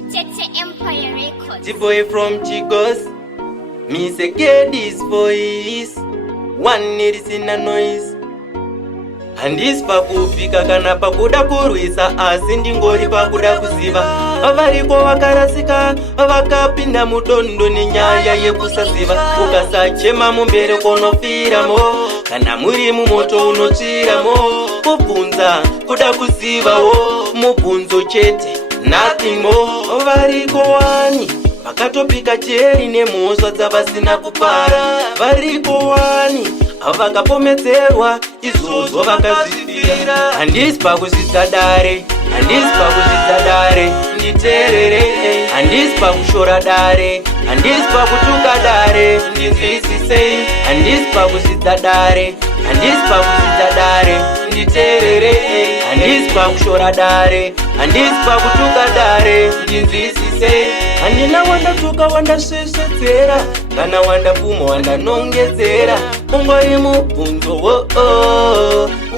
Empire Records. The boy from Chigos, me say get this voice. One needs in a noise. And this pakufika kana pakuda kurwisa asi ndingori pakuda kuziva variko vakarasika vakapinda mudondo nenyaya yekusaziva ukasachema mumbere konofiramo kana muri mumoto unotsviramo kubvunza kuda kuzivawo mubvunzo chete nothing more variko wani vakatopika cheri nemhosva dzavasina kupara variko wani vakapomedzerwa izvozvo vakazvifira handisi pakuzvidza dare handisi pakuzvidza dare nditeerere handisi pakushora dare handisi pakutuka dare ndinzwisisei handisi pakuzvidza dare handisi pakuzvidza dare nditeerere handisi pakushora dare handisi pakutuka dare ndinzwisisei handina wandatuka wandasvesvedzera kana wandapfuma wandanongedzera ungori mubvunzo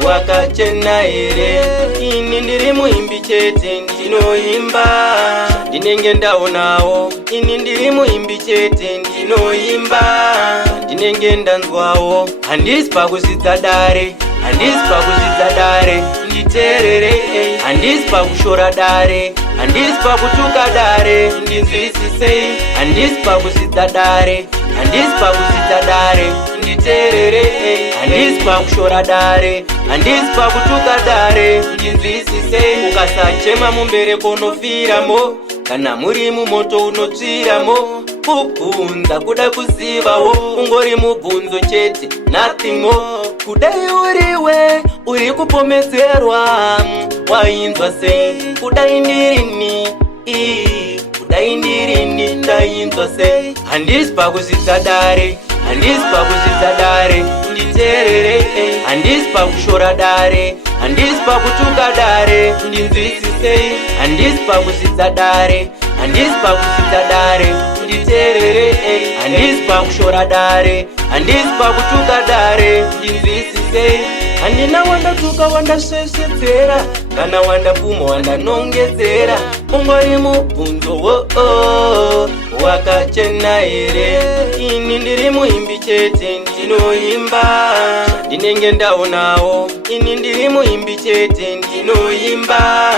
wakachena here ini ndiri muimbi chete ndinoimba ndinenge ndaonawo ini ndiri muimbi chete ndinoimba ndinenge ndanzwawo handisi pakuzvidza dare handisi pakuzvidza dare nditeerere handisi pakushora dare handisi pakutuka dare ndinzwisisei handisi pakuzvidza dare handisi pakuzvidza dare nditeerere handisi pakushora dare handisi pakutuka dare ndinzwisisei ukasachema mumbere konofiramo kana muri mumoto unotsviramo kubvunza kuda kuzivawo ungori mubvunzo chete nothing more kudai uriwe uri kupomedzerwa wainzwa sei kudai ndirini kudai ndirini ndainzwa sei handisi pakuzvidza dare handisi pakuzvidza dare nditeerere handisi pakushora dare handisi pakutuka dare ndinzwisisei handisi pakuzvidza dare handisi pakuzvidza dare nditeerere handisi pakushora dare handisi pakutuka dare ndinzwisisei handina wandatuka wandasvesvedzera kana wandapfuma wandanongedzera ungori mubvunzo wakachena here ini ndiri muimbi chete ndinoimba ndinenge ndaonawo ini ndiri muimbi chete ndinoimba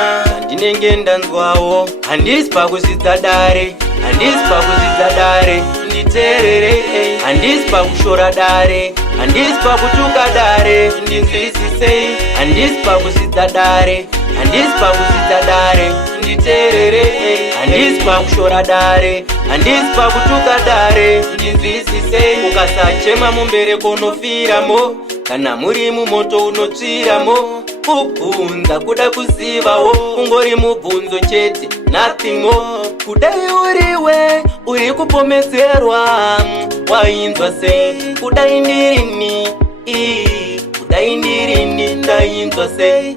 ndinenge ndanzwawo handisi pakuzvidza dare handisi pakuzvidza dare nditeerere handisi pakushora dare handisi pakutuka dare ndinzwisisei handisi pakuzvidza dare handisi pakuzvidza dare nditeerere handisi pakushora dare handisi pakutuka dare ndinzwisisei ukasachema mumbere konofiramo kana muri mumoto unotsviramo kubvunza kuda kuzivawo ungori mubvunzo chete nothing more kudai uriwe uri kupomedzerwa wainzwa sei kudai ndirini kudai ndirini ndainzwa sei